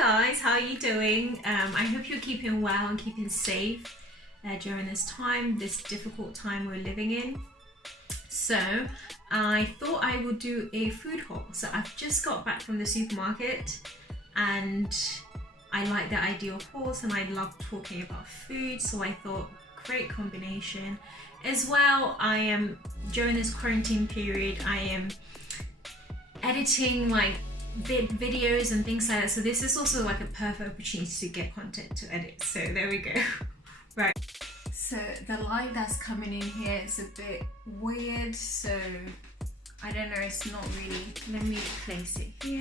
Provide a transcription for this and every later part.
guys, how are you doing? I hope you're keeping well and keeping safe during this time, this difficult time we're living in. So I thought I would do a food haul. So I've just got back from the supermarket and I like the idea of hauls and I love talking about food, so I thought great combination. As well, I am during this quarantine period, I am editing like videos and things like that, so this is also like a perfect opportunity to get content to edit. So there we go. Right, so the light that's coming in here is a bit weird, so I don't know, it's not really, let me place it here.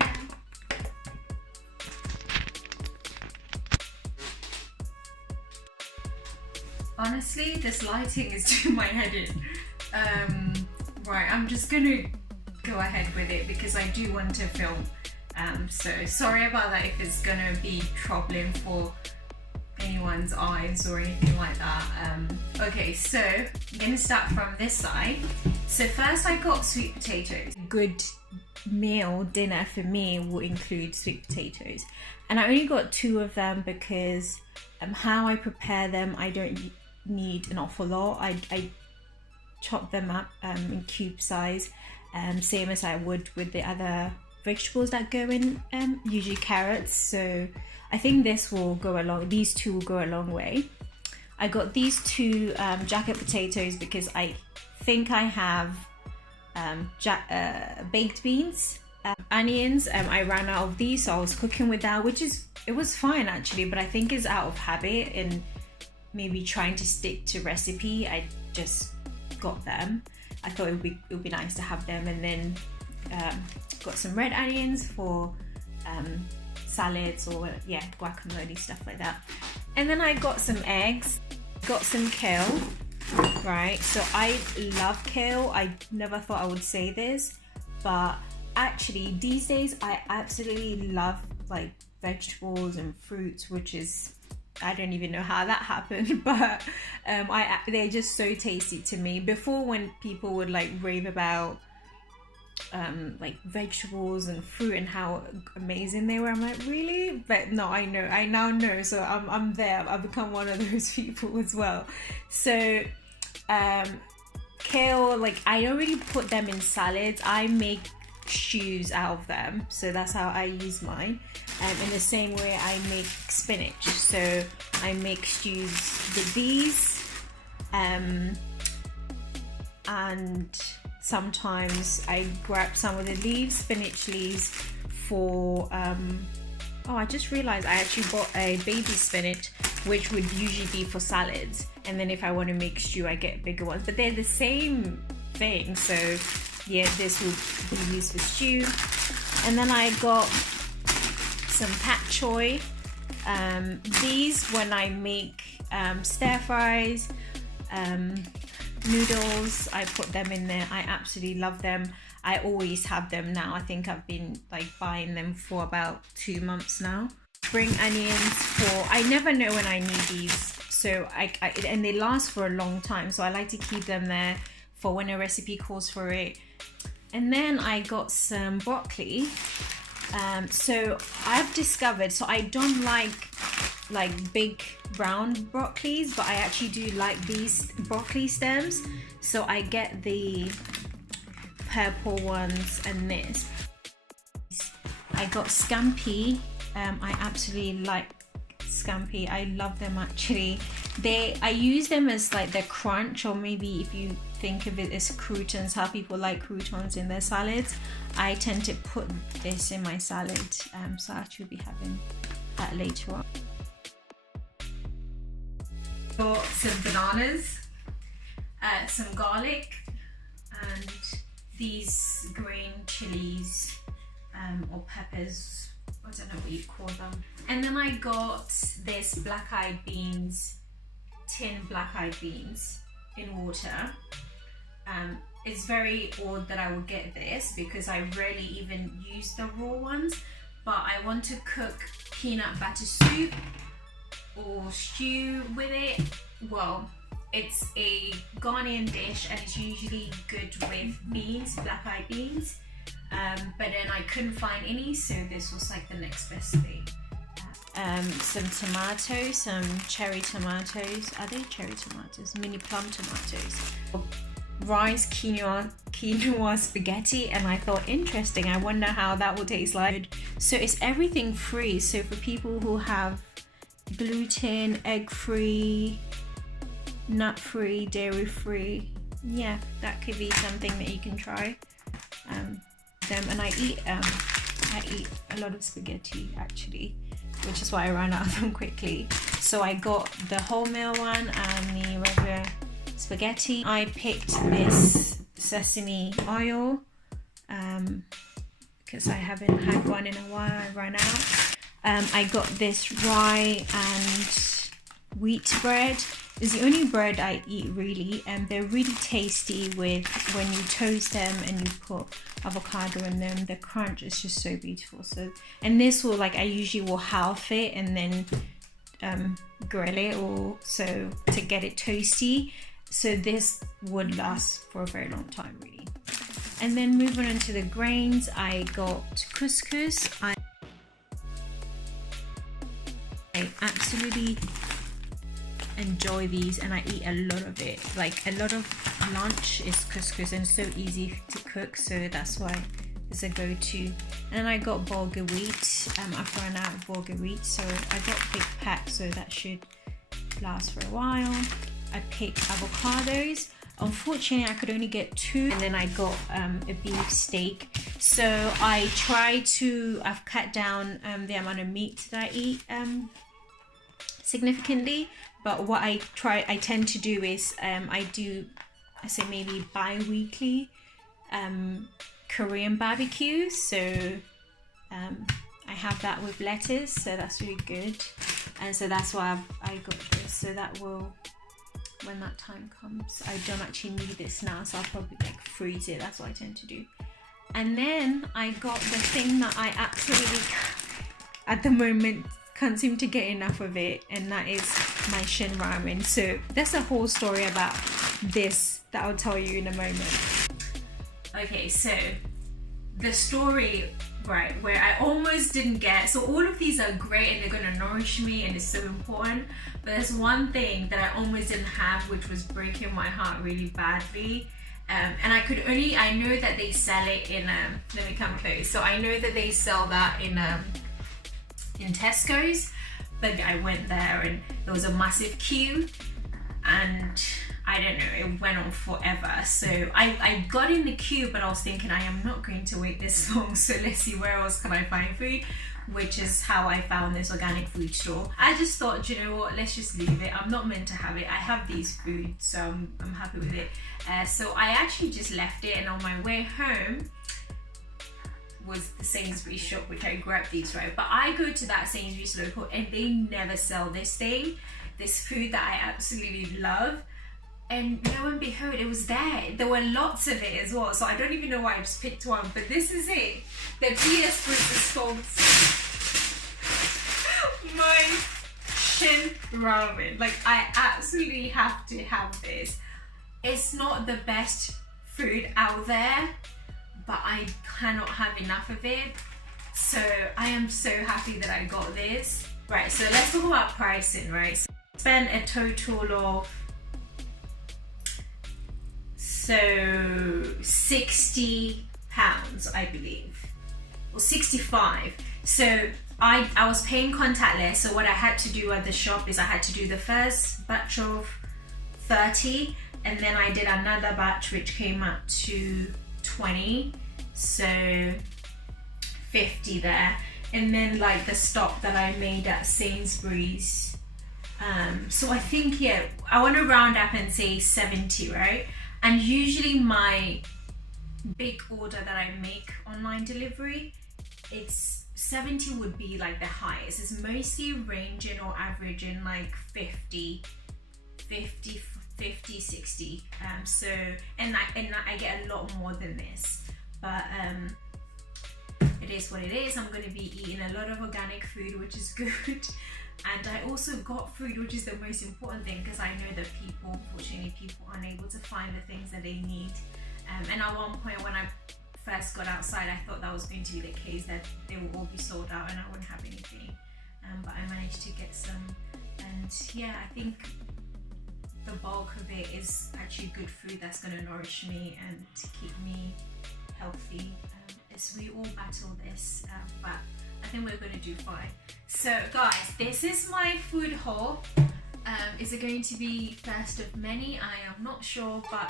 Honestly, this lighting is doing my head in. Right, I'm just gonna go ahead with it because I do want to film. So sorry about that if it's gonna be troubling for anyone's eyes or anything like that. Okay, so I'm gonna start from this side. So first I got sweet potatoes. Good meal, dinner for me will include sweet potatoes. And I only got 2 of them because how I prepare them, I don't need an awful lot. I chop them up in cube size, same as I would with the other vegetables that go in, usually carrots. So I think this will go along, these 2 will go a long way. I got these 2 jacket potatoes because I think I have baked beans, onions. I ran out of these, so I was cooking with that, it was fine actually, but I think it's out of habit and maybe trying to stick to recipe. I just got them. I thought it would be nice to have them. And then got some red onions for salads or guacamole, stuff like that. And then I got some eggs, got some kale. Right, so I love kale. I never thought I would say this, but actually these days I absolutely love like vegetables and fruits, which is, I don't even know how that happened, but they're just so tasty to me. Before, when people would like rave about like vegetables and fruit and how amazing they were, I'm like, really? But no, I now know, so I'm there. I've become one of those people as well. So kale, like I don't really put them in salads, I make stews out of them, so that's how I use mine. In the same way I make spinach, so I make stews with these, and sometimes I grab some of the leaves, spinach leaves for oh, I just realized I actually bought a baby spinach, which would usually be for salads, and then if I want to make stew I get bigger ones, but they're the same thing, so yeah, this will be used for stew. And then I got some pak choy. These, when I make stir fries, noodles, I put them in there. I absolutely love them. I always have them now. I think I've been like buying them for about 2 months now. Spring onions I never know when I need these, so and they last for a long time, so I like to keep them there for when a recipe calls for it. And then I got some broccoli. So I've discovered, so I don't like big brown broccolis, but I actually do like these broccoli stems, so I get the purple ones and this. I got scampi. I absolutely like scampi. I love them actually. I use them as like the crunch, or maybe if you think of it as croutons, how people like croutons in their salads. I tend to put this in my salad, so I'll actually be having that later on. Got some bananas, some garlic, and these green chilies or peppers, I don't know what you call them. And then I got this black-eyed beans, tin black-eyed beans in water. It's very odd that I would get this because I rarely even use the raw ones, but I want to cook peanut butter soup or stew with it. Well, it's a Ghanaian dish and it's usually good with beans, black-eyed beans, but then I couldn't find any, so this was like the next best thing. some tomatoes, some cherry tomatoes. Are they cherry tomatoes? Mini plum tomatoes. Rice, quinoa spaghetti, and I thought, interesting, I wonder how that will taste like. So it's everything free, so for people who have gluten, egg free, nut free, dairy free, yeah, that could be something that you can try them. And I eat a lot of spaghetti actually, which is why I ran out of them quickly. So I got the wholemeal one and the regular spaghetti. I picked this sesame oil because I haven't had one in a while. I ran out. I got this rye and wheat bread. It's the only bread I eat really, and they're really tasty with when you toast them and you put avocado in them. The crunch is just so beautiful. So, and this will, like, I usually will half it and then grill it, or so to get it toasty. So this would last for a very long time really. And then moving on to the grains, I got couscous. I absolutely enjoy these and I eat a lot of it. Like, a lot of lunch is couscous and it's so easy to cook, so that's why it's a go-to. And I got bulgur wheat. I've run out of bulgur wheat, so I got big pack, so that should last for a while. I picked avocados. Unfortunately, I could only get 2, and then I got a beef steak. So I've cut down the amount of meat that I eat significantly. But what I tend to do is I say maybe bi-weekly Korean barbecue. So I have that with lettuce, so that's really good. And so that's why I got this. So that will, when that time comes, I don't actually need this now, so I'll probably like freeze it. That's what I tend to do. And then I got the thing that I absolutely at the moment can't seem to get enough of it, and that is my shin ramen. So there's a whole story about this that I'll tell you in a moment. Okay, so the story, right, where I almost didn't get, so all of these are great and they're gonna nourish me and it's so important, but there's one thing that I almost didn't have, which was breaking my heart really badly. And I know that they sell it in, let me come close. So I know that they sell that in Tesco's, but I went there and there was a massive queue, and I don't know, it went on forever. So I got in the queue, but I was thinking I am not going to wait this long, so let's see where else can I find food, which is how I found this organic food store. I just thought, you know what, let's just leave it. I'm not meant to have it. I have these foods, so I'm happy with it. So I actually just left it, and on my way home was the Sainsbury's shop, which I grabbed these, right? But I go to that Sainsbury's local and they never sell this thing, this food that I absolutely love. And lo and behold, it was there. There were lots of it as well, so I don't even know why I just picked one, but this is it. The PS fruit is called my shin ramen. Like, I absolutely have to have this. It's not the best food out there, but I cannot have enough of it. So I am so happy that I got this. Right, so let's talk about pricing, right? So I spent a total of £60, I believe, or 65. So I was paying contactless, so what I had to do at the shop is I had to do the first batch of 30, and then I did another batch which came out to 20, so 50 there, and then like the stock that I made at Sainsbury's. So I think, yeah, I want to round up and say 70, right? And usually my big order that I make online delivery, it's 70 would be like the highest. It's mostly ranging or averaging like 50, 60. So and I get a lot more than this, but it is what it is. I'm going to be eating a lot of organic food, which is good. And I also got food, which is the most important thing, because I know that unfortunately people aren't able to find the things that they need. And at one point when I first got outside, I thought that was going to be the case, that they will all be sold out and I wouldn't have anything. but I managed to get some, and yeah, I think the bulk of it is actually good food that's going to nourish me and keep me healthy as we all battle this, but I think we're going to do fine. So guys, this is my food haul. Is it going to be first of many? I am not sure, but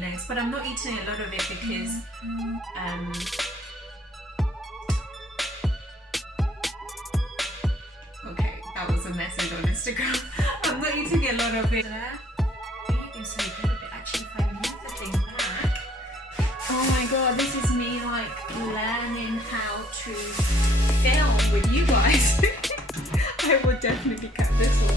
next, but I'm not eating a lot of it because okay, that was a message on Instagram. I'm not eating a lot of it. You can see a little bit. Actually, if I move the thing back, oh my god, this is me like learning how to film with you guys. I will definitely cut this one.